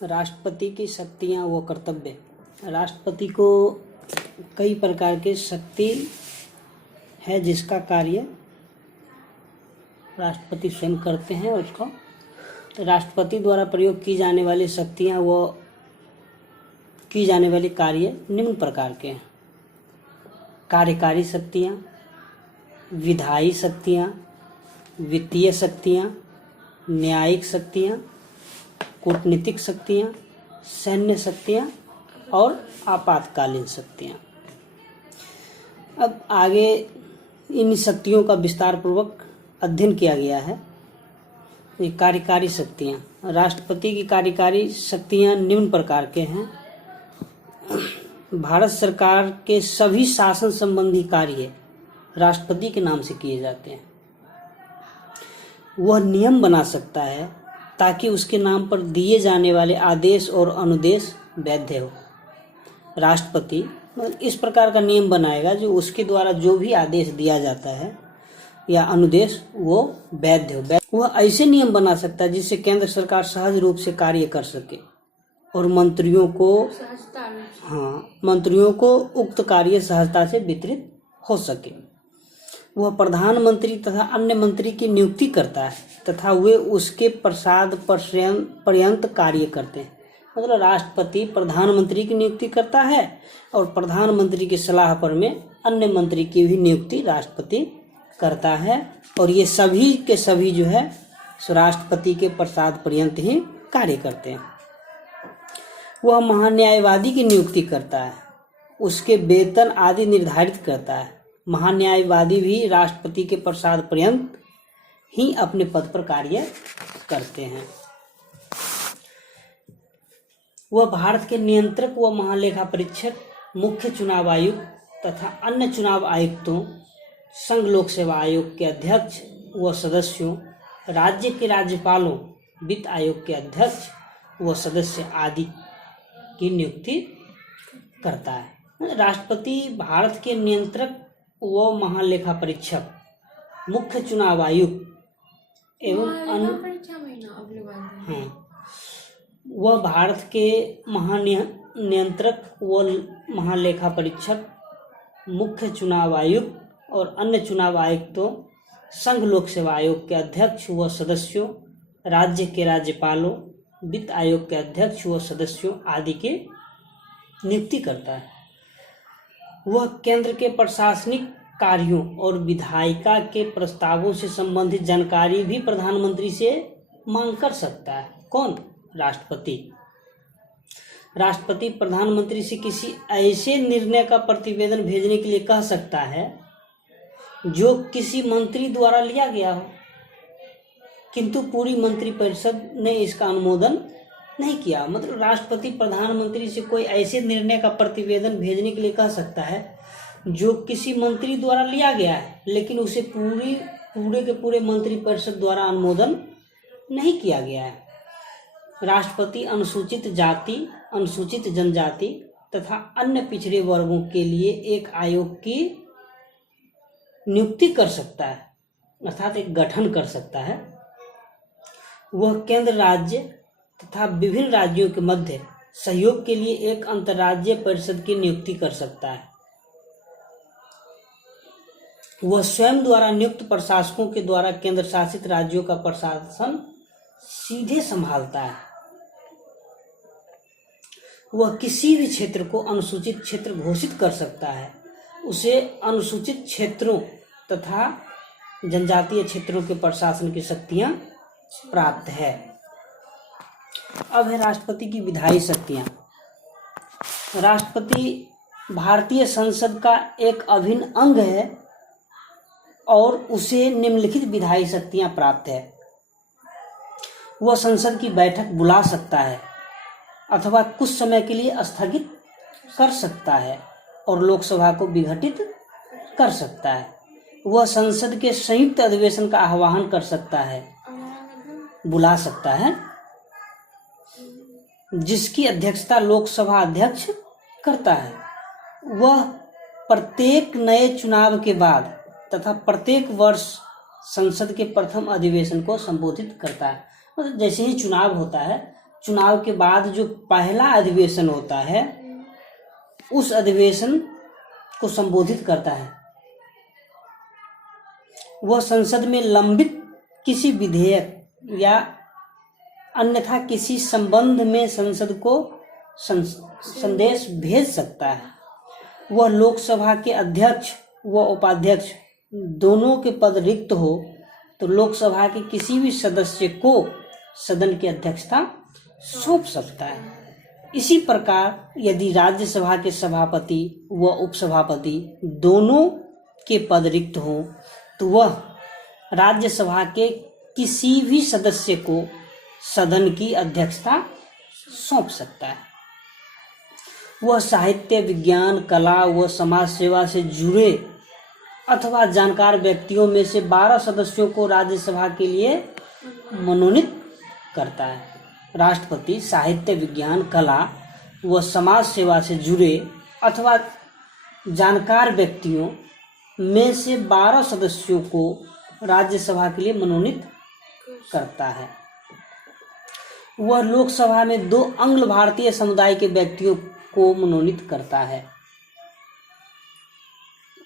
राष्ट्रपति की शक्तियाँ व कर्तव्य। राष्ट्रपति को कई प्रकार की शक्ति है जिसका कार्य राष्ट्रपति स्वयं करते हैं। उसको राष्ट्रपति द्वारा प्रयोग की जाने वाली शक्तियाँ व की जाने वाले कार्य निम्न प्रकार के हैं। कार्यकारी शक्तियाँ, विधायी शक्तियाँ, वित्तीय शक्तियाँ, न्यायिक शक्तियाँ, कूटनीतिक शक्तियाँ, सैन्य शक्तियाँ और आपातकालीन शक्तियाँ। अब आगे इन शक्तियों का विस्तार पूर्वक अध्ययन किया गया है। ये कार्यकारी शक्तियाँ, राष्ट्रपति की कार्यकारी शक्तियाँ निम्न प्रकार के हैं। भारत सरकार के सभी शासन संबंधी कार्य राष्ट्रपति के नाम से किए जाते हैं। वह नियम बना सकता है ताकि उसके नाम पर दिए जाने वाले आदेश और अनुदेश वैध हो। राष्ट्रपति इस प्रकार का नियम बनाएगा जो उसके द्वारा जो भी आदेश दिया जाता है या अनुदेश वो वैध हो। वह ऐसे नियम बना सकता है जिससे केंद्र सरकार सहज रूप से कार्य कर सके और मंत्रियों को उक्त कार्य सहजता से वितरित हो सके। वह प्रधानमंत्री तथा अन्य मंत्री की नियुक्ति करता है तथा वे उसके प्रसाद पर्यंत कार्य करते हैं। मतलब राष्ट्रपति प्रधानमंत्री की नियुक्ति करता है और प्रधानमंत्री की सलाह पर में अन्य मंत्री की भी नियुक्ति राष्ट्रपति करता है और ये सभी के सभी जो है राष्ट्रपति के प्रसाद पर्यंत ही कार्य करते हैं। वह महान्यायवादी की नियुक्ति करता है, उसके वेतन आदि निर्धारित करता है। महान्यायवादी भी राष्ट्रपति के प्रसाद पर्यंत ही अपने पद पर कार्य करते हैं। वह भारत के नियंत्रक व महालेखा परीक्षक, मुख्य चुनाव आयुक्त तथा अन्य चुनाव आयुक्तों, संघ लोक सेवा आयोग के अध्यक्ष व सदस्यों, राज्य के राज्यपालों, वित्त आयोग के अध्यक्ष व सदस्य आदि की नियुक्ति करता है। राष्ट्रपति भारत के नियंत्रक व महालेखा परीक्षक, मुख्य चुनाव आयुक्त एवं वह भारत के महानियंत्रक व महालेखा परीक्षक, मुख्य चुनाव आयुक्त और अन्य चुनाव आयुक्तों, संघ लोक सेवा आयोग के अध्यक्ष व सदस्यों, राज्य के राज्यपालों, वित्त आयोग के अध्यक्ष व सदस्यों आदि की नियुक्ति करता है। वह केंद्र के प्रशासनिक कार्यों और विधायिका के प्रस्तावों से संबंधित जानकारी भी प्रधानमंत्री से मांग कर सकता है। कौन? राष्ट्रपति। राष्ट्रपति प्रधानमंत्री से किसी ऐसे निर्णय का प्रतिवेदन भेजने के लिए कह सकता है जो किसी मंत्री द्वारा लिया गया हो किंतु पूरी मंत्रिपरिषद ने इसका अनुमोदन नहीं किया। मतलब राष्ट्रपति प्रधानमंत्री से कोई ऐसे निर्णय का प्रतिवेदन भेजने के लिए कह सकता है जो किसी मंत्री द्वारा लिया गया है लेकिन उसे पूरे के पूरे मंत्रिपरिषद द्वारा अनुमोदन नहीं किया गया है। राष्ट्रपति अनुसूचित जाति, अनुसूचित जनजाति तथा अन्य पिछड़े वर्गों के लिए एक आयोग की नियुक्ति कर सकता है, अर्थात एक गठन कर सकता है। वह केंद्र, राज्य तथा विभिन्न राज्यों के मध्य सहयोग के लिए एक अंतर्राज्यीय परिषद की नियुक्ति कर सकता है। वह स्वयं द्वारा नियुक्त प्रशासकों के द्वारा केंद्र शासित राज्यों का प्रशासन सीधे संभालता है। वह किसी भी क्षेत्र को अनुसूचित क्षेत्र घोषित कर सकता है। उसे अनुसूचित क्षेत्रों तथा जनजातीय क्षेत्रों के प्रशासन की शक्तियां प्राप्त है। अब है राष्ट्रपति की विधायी शक्तियां। राष्ट्रपति भारतीय संसद का एक अभिन्न अंग है और उसे निम्नलिखित विधायी शक्तियां प्राप्त है। वह संसद की बैठक बुला सकता है अथवा कुछ समय के लिए स्थगित कर सकता है और लोकसभा को विघटित कर सकता है। वह संसद के संयुक्त अधिवेशन का आह्वान कर सकता है, बुला सकता है, जिसकी अध्यक्षता लोकसभा अध्यक्ष करता है। वह प्रत्येक नए चुनाव के बाद तथा प्रत्येक वर्ष संसद के प्रथम अधिवेशन को संबोधित करता है। मतलब जैसे ही चुनाव होता है, चुनाव के बाद जो पहला अधिवेशन होता है उस अधिवेशन को संबोधित करता है। वह संसद में लंबित किसी विधेयक या अन्यथा किसी संबंध में संसद को संदेश भेज सकता है। वह लोकसभा के अध्यक्ष व उपाध्यक्ष दोनों के पद रिक्त हो तो लोकसभा के किसी भी सदस्य को सदन की अध्यक्षता सौंप सकता है। इसी प्रकार यदि राज्यसभा के सभापति व उपसभापति दोनों के पद रिक्त हों तो वह राज्यसभा के किसी भी सदस्य को सदन की अध्यक्षता सौंप सकता है। वह साहित्य, विज्ञान, कला व समाज सेवा से जुड़े अथवा जानकार व्यक्तियों में से 12 सदस्यों को राज्यसभा के लिए मनोनीत करता है। राष्ट्रपति साहित्य, विज्ञान, कला व समाज सेवा से जुड़े अथवा जानकार व्यक्तियों में से 12 सदस्यों को राज्यसभा के लिए मनोनीत करता है। वह लोकसभा में 2 आंग्ल भारतीय समुदाय के व्यक्तियों को मनोनीत करता है।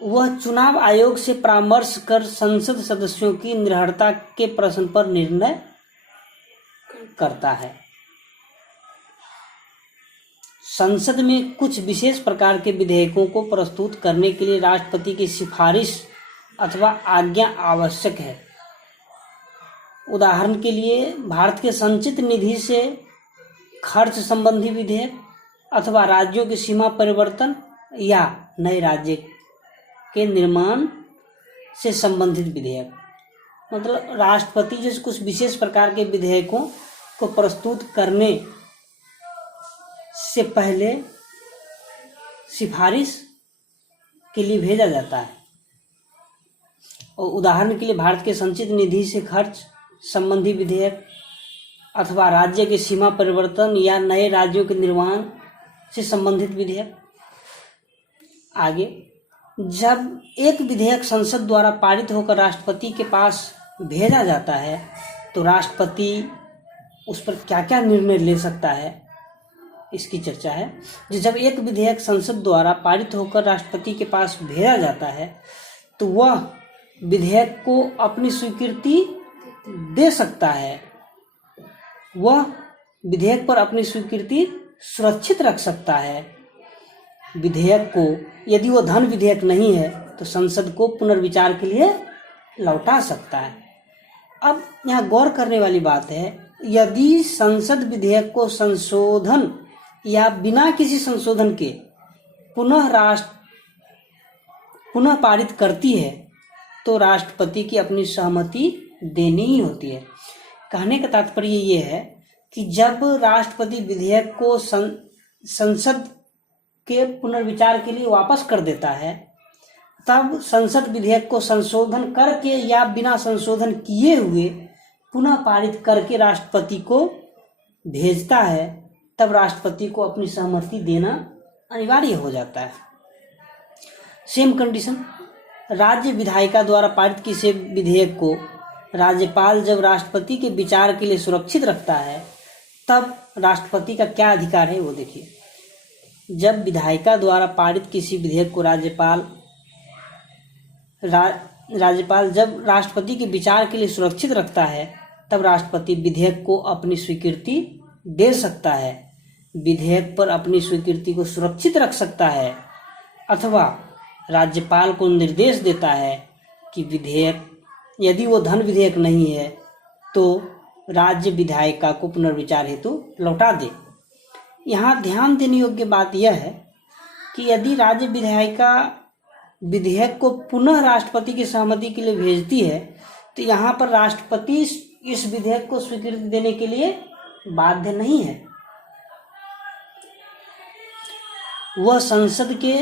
वह चुनाव आयोग से परामर्श कर संसद सदस्यों की निर्भरता के प्रश्न पर निर्णय करता है। संसद में कुछ विशेष प्रकार के विधेयकों को प्रस्तुत करने के लिए राष्ट्रपति की सिफारिश अथवा आज्ञा आवश्यक है। उदाहरण के लिए भारत के संचित निधि से खर्च संबंधी विधेयक अथवा राज्यों की सीमा परिवर्तन या नए राज्य के निर्माण से संबंधित विधेयक। मतलब राष्ट्रपति जैसे कुछ विशेष प्रकार के विधेयकों को प्रस्तुत करने से पहले सिफारिश के लिए भेजा जाता है। और उदाहरण के लिए भारत के संचित निधि से खर्च संबंधी विधेयक अथवा राज्य के सीमा परिवर्तन या नए राज्यों के निर्माण से संबंधित विधेयक। आगे, जब एक विधेयक संसद द्वारा पारित होकर राष्ट्रपति के पास भेजा जाता है तो राष्ट्रपति उस पर क्या क्या निर्णय ले सकता है, इसकी चर्चा है। जब एक विधेयक संसद द्वारा पारित होकर राष्ट्रपति के पास भेजा जाता है तो वह विधेयक को अपनी स्वीकृति दे सकता है। वह विधेयक पर अपनी स्वीकृति सुरक्षित रख सकता है। विधेयक को यदि वह धन विधेयक नहीं है तो संसद को पुनर्विचार के लिए लौटा सकता है। अब यहाँ गौर करने वाली बात है, यदि संसद विधेयक को संशोधन या बिना किसी संशोधन के पुनः पारित करती है तो राष्ट्रपति की अपनी सहमति देनी ही होती है। कहने का तात्पर्य ये है कि जब राष्ट्रपति विधेयक को संसद के पुनर्विचार के लिए वापस कर देता है तब संसद विधेयक को संशोधन करके या बिना संशोधन किए हुए पुनः पारित करके राष्ट्रपति को भेजता है, तब राष्ट्रपति को अपनी सहमति देना अनिवार्य हो जाता है। सेम कंडीशन, राज्य विधायिका द्वारा पारित किसी विधेयक को राज्यपाल जब राष्ट्रपति के विचार के लिए सुरक्षित रखता है तब राष्ट्रपति का क्या अधिकार है वो देखिए। जब विधायिका द्वारा पारित किसी विधेयक को राज्यपाल जब राष्ट्रपति के विचार के लिए सुरक्षित रखता है तब राष्ट्रपति विधेयक को अपनी स्वीकृति दे सकता है, विधेयक पर अपनी स्वीकृति को सुरक्षित रख सकता है अथवा राज्यपाल को निर्देश देता है कि विधेयक यदि वो धन विधेयक नहीं है तो राज्य विधायिका को पुनर्विचार हेतु लौटा दे। यहाँ ध्यान देने योग्य बात यह है कि यदि राज्य विधायिका विधेयक को पुनः राष्ट्रपति की सहमति के लिए भेजती है तो यहाँ पर राष्ट्रपति इस विधेयक को स्वीकृति देने के लिए बाध्य नहीं है। वह संसद के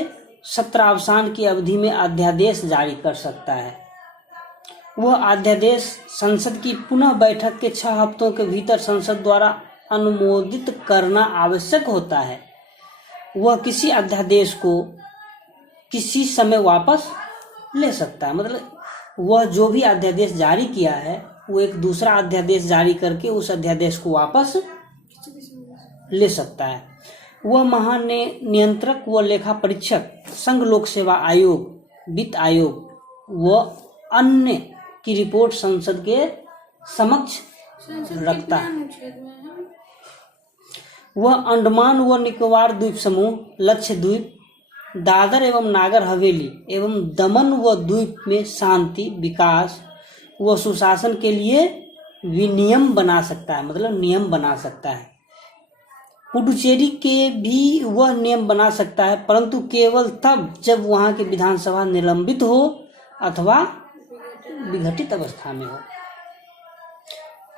सत्रावसान की अवधि में अध्यादेश जारी कर सकता है। वह अध्यादेश संसद की पुनः बैठक के 6 हफ्तों के भीतर संसद द्वारा अनुमोदित करना आवश्यक होता है। वह किसी अध्यादेश को किसी समय वापस ले सकता है। मतलब वह जो भी अध्यादेश जारी किया है वो एक दूसरा अध्यादेश जारी करके उस अध्यादेश को वापस ले सकता है। वह महानियंत्रक व लेखा परीक्षक, संघ लोक सेवा आयोग, वित्त आयोग व अन्य की रिपोर्ट संसद के समक्ष रखता है। वह अंडमान व निकोबार द्वीप समूह, लक्षद्वीप, दादर एवं नागर हवेली एवं दमन व द्वीप में शांति, विकास व सुशासन के लिए विनियम बना सकता है, मतलब नियम बना सकता है। पुडुचेरी के भी वह नियम बना सकता है, परंतु केवल तब जब वहाँ की विधानसभा निलंबित हो अथवा विघटित अवस्था में हो।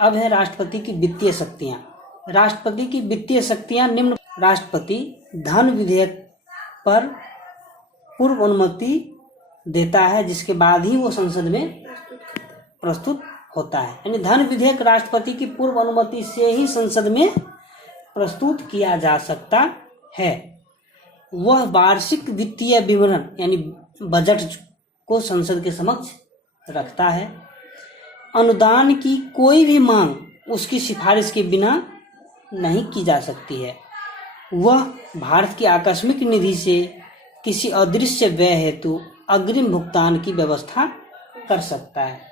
अब है राष्ट्रपति की वित्तीय शक्तियाँ। राष्ट्रपति की वित्तीय शक्तियाँ निम्न। राष्ट्रपति धन विधेयक पर पूर्व अनुमति देता है, जिसके बाद ही वो संसद में प्रस्तुत होता है। यानी धन विधेयक राष्ट्रपति की पूर्व अनुमति से ही संसद में प्रस्तुत किया जा सकता है। वह वार्षिक वित्तीय विवरण यानी बजट को संसद के समक्ष रखता है। अनुदान की कोई भी मांग उसकी सिफारिश के बिना नहीं की जा सकती है। वह भारत की आकस्मिक निधि से किसी अदृश्य व्यय हेतु अग्रिम भुगतान की व्यवस्था कर सकता है।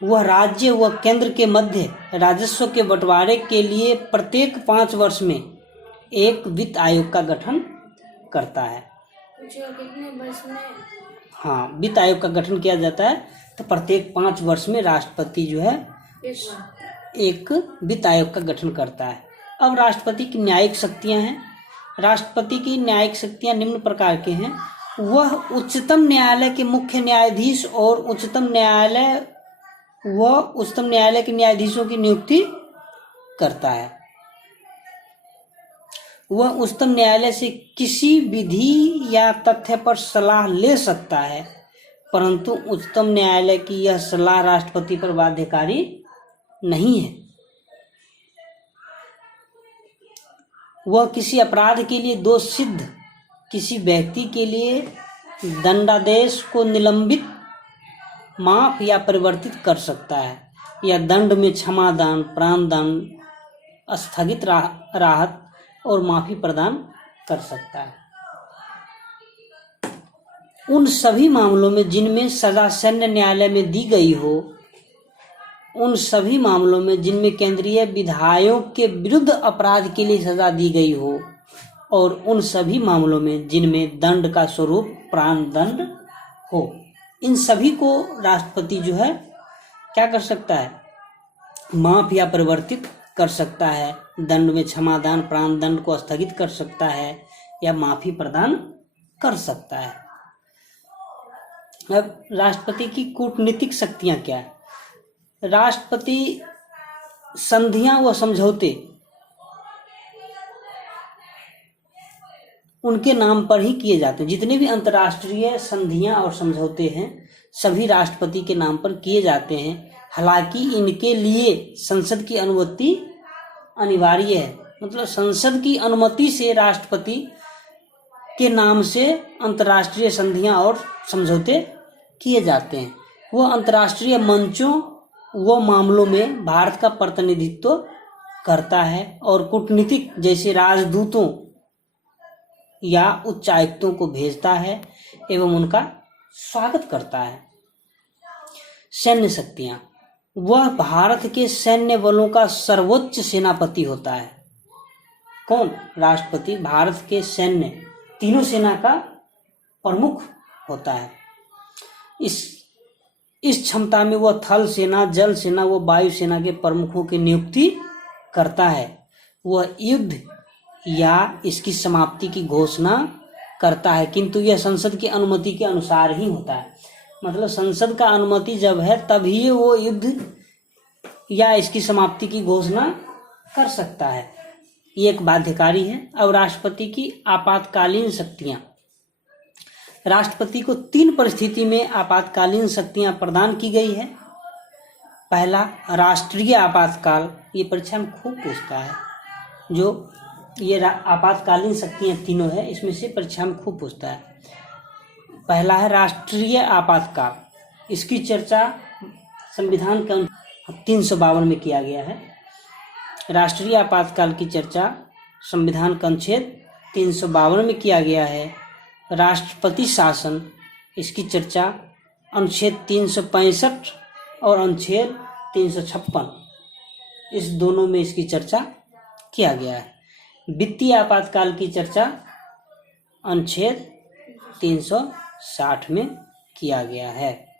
वह राज्य व केंद्र के मध्य राजस्व के बंटवारे के लिए प्रत्येक 5 वर्ष में एक वित्त आयोग का गठन करता है। कितने वर्ष में? हाँ, वित्त आयोग का गठन किया जाता है, तो प्रत्येक 5 वर्ष में राष्ट्रपति जो है एक वित्त आयोग का गठन करता है। अब राष्ट्रपति की न्यायिक शक्तियां हैं। राष्ट्रपति की न्यायिक शक्तियां निम्न प्रकार के हैं। वह उच्चतम न्यायालय के मुख्य न्यायाधीश और उच्चतम न्यायालय के न्यायाधीशों की नियुक्ति करता है। वह उच्चतम न्यायालय से किसी विधि या तथ्य पर सलाह ले सकता है, परंतु उच्चतम न्यायालय की यह सलाह राष्ट्रपति पर बाध्यकारी नहीं है। वह किसी अपराध के लिए दोष सिद्ध किसी व्यक्ति के लिए दंडादेश को निलंबित, माफ या परिवर्तित कर सकता है, या दंड में क्षमादान, प्राणदंड, स्थगित राहत और माफी प्रदान कर सकता है। उन सभी मामलों में जिनमें सजा सैन्य न्यायालय में दी गई हो, उन सभी मामलों में जिनमें केंद्रीय विधायकों के विरुद्ध अपराध के लिए सजा दी गई हो, और उन सभी मामलों में जिनमें दंड का स्वरूप प्राणदंड हो, इन सभी को राष्ट्रपति जो है क्या कर सकता है? माफ या परिवर्तित कर सकता है, दंड में क्षमादान, प्राणदंड को स्थगित कर सकता है, या माफी प्रदान कर सकता है। अब राष्ट्रपति की कूटनीतिक शक्तियां क्या है? राष्ट्रपति संधियां व समझौते उनके नाम पर ही किए जाते हैं। जितने भी अंतर्राष्ट्रीय संधियां और समझौते हैं सभी राष्ट्रपति के नाम पर किए जाते हैं। हालांकि इनके लिए संसद की अनुमति अनिवार्य है, मतलब संसद की अनुमति से राष्ट्रपति के नाम से अंतर्राष्ट्रीय संधियां और समझौते किए जाते हैं। वह अंतर्राष्ट्रीय मंचों व मामलों में भारत का प्रतिनिधित्व करता है और कूटनीतिक जैसे राजदूतों या उच्चायुक्तों को भेजता है एवं उनका स्वागत करता है। सैन्य शक्तियां, वह भारत के सैन्य बलों का सर्वोच्च सेनापति होता है। कौन? राष्ट्रपति भारत के सैन्य तीनों सेना का प्रमुख होता है। इस क्षमता में वह थल सेना, जल सेना व वायु सेना के प्रमुखों की नियुक्ति करता है। वह युद्ध या इसकी समाप्ति की घोषणा करता है, किंतु यह संसद की अनुमति के अनुसार ही होता है। मतलब संसद का अनुमति जब है तभी वो युद्ध या इसकी समाप्ति की घोषणा कर सकता है। ये एक बाध्यकारी है। अब राष्ट्रपति की आपातकालीन शक्तियां। राष्ट्रपति को 3 परिस्थिति में आपातकालीन शक्तियां प्रदान की गई है। पहला, राष्ट्रीय आपातकाल। ये परीक्षा में खूब पूछता है। जो ये आपातकालीन शक्तियां तीनों है, इसमें से परीक्षा में खूब पूछता है। पहला है राष्ट्रीय आपातकाल। इसकी चर्चा संविधान के 352 में किया गया है। राष्ट्रीय आपातकाल की चर्चा संविधान का अनुच्छेद 352 में किया गया है। राष्ट्रपति शासन, इसकी चर्चा अनुच्छेद 365 और अनुच्छेद 356, इस दोनों में इसकी चर्चा किया गया है। वित्तीय आपातकाल की चर्चा अनुच्छेद 360 में किया गया है।